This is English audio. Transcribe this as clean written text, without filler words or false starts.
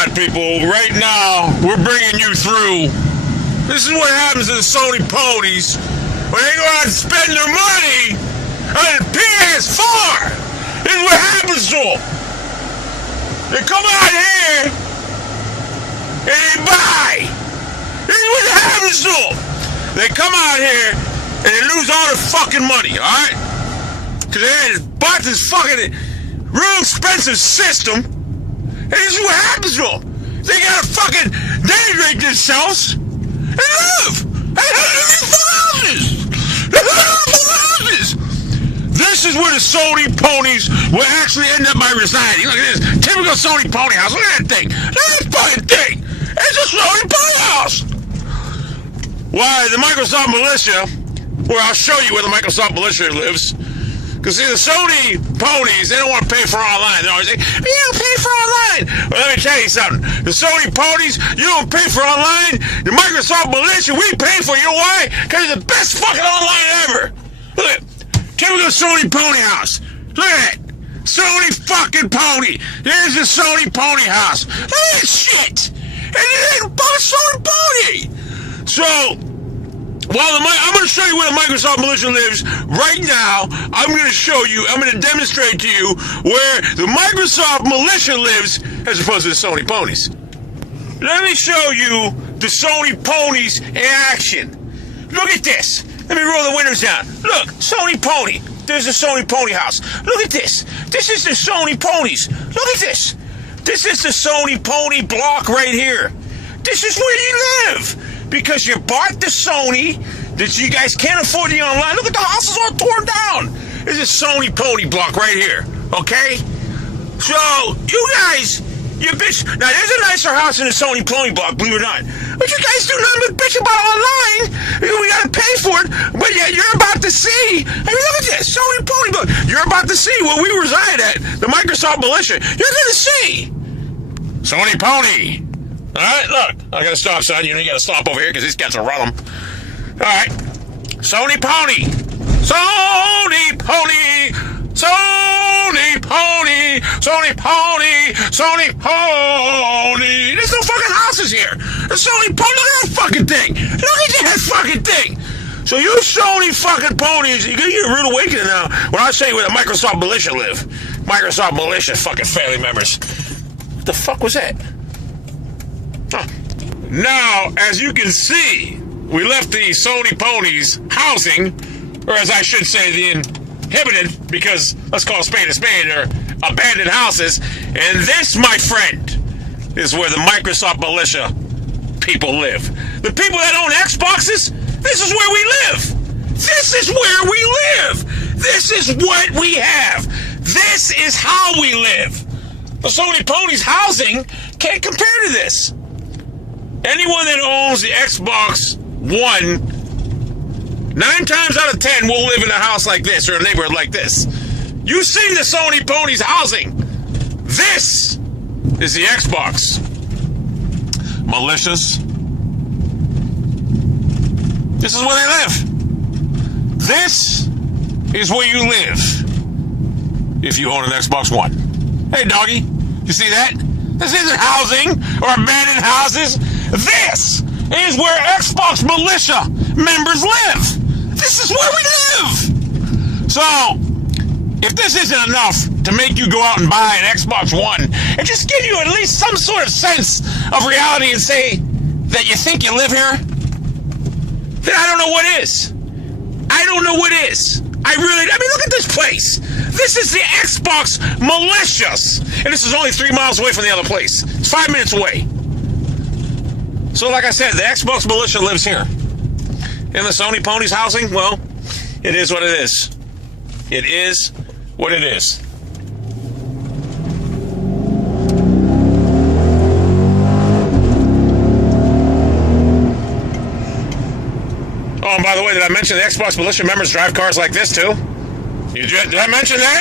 God, people, right now, we're bringing you through. This is what happens to the Sony ponies when they go out and spend their money on the PS4. This is what happens to them. They come out here and they buy. This is what happens to them. They come out here and they lose all their fucking money, alright? Because they bought this fucking real expensive system. And this is what happens to them. They gotta fucking denigrate themselves and live. This is where the Sony ponies will actually end up by residing. Look at this. Typical Sony pony house. Look at that thing. Look at this fucking thing. It's a Sony pony house. Why, the Microsoft militia, well, I'll show you where the Microsoft militia lives. Because, see, the Sony ponies, they don't want to pay for online. They're always like, you don't pay for online. Well, let me tell you something. The Sony ponies, you don't pay for online. The Microsoft militia, we pay for it. You know why? Because it's the best fucking online ever. Look at it. Typical Sony pony house. Look at it. Sony fucking pony. There's the Sony pony house. Look at that shit. And it ain't a Sony pony. So, I'm going to show you where the Microsoft militia lives right now. I'm going to demonstrate to you where the Microsoft militia lives as opposed to the Sony ponies. Let me show you the Sony ponies in action. Look at this. Let me roll the windows down. Look, Sony pony. There's the Sony pony house. Look at this. This is the Sony ponies. Look at this. This is the Sony pony block right here. This is where you live. Because you bought the Sony, that you guys can't afford the online. Look at the house is all torn down. This is Sony pony block right here, okay? So, you guys, you bitch. Now, there's a nicer house in the Sony pony block, believe it or not. But you guys do nothing but bitch about online. We gotta pay for it, but yet you're about to see. I mean, look at this, Sony pony block. You're about to see where we reside at, the Microsoft militia. You're gonna see. Sony pony. Alright, look, I got a stop sign. You know, you got to stop over here because these cats will run them. Alright, Sony pony. Sony pony. Sony pony. Sony pony. Sony pony. There's no fucking houses here. The Sony pony. Look at that fucking thing. Look at that fucking thing. So you Sony fucking ponies, you get a rude awakening now when I say where the Microsoft militia live. Microsoft militia fucking family members. What the fuck was that? Huh. Now, as you can see, we left the Sony ponies housing, or as I should say, the inhibited, because let's call a spade, they're abandoned houses. And this, my friend, is where the Microsoft militia people live. The people that own Xboxes, this is where we live. This is where we live. This is what we have. This is how we live. The Sony ponies housing can't compare to this. Anyone that owns the Xbox One, 9 times out of 10 will live in a house like this or a neighborhood like this. You've seen the Sony ponies housing. This is the Xbox militias. This is where they live. This is where you live if you own an Xbox One. Hey, doggy, you see that? This isn't housing or abandoned houses. This is where Xbox militia members live. This is where we live. So, if this isn't enough to make you go out and buy an Xbox One and just give you at least some sort of sense of reality and say that you think you live here, then I don't know what is. I don't know what is. I mean, look at this place. This is the Xbox militias. And this is only 3 miles away from the other place. It's 5 minutes away. So, like I said, the Xbox militia lives here. And the Sony ponies housing, well, it is what it is. It is what it is. Oh, and by the way, did I mention the Xbox militia members drive cars like this, too? Did I mention that?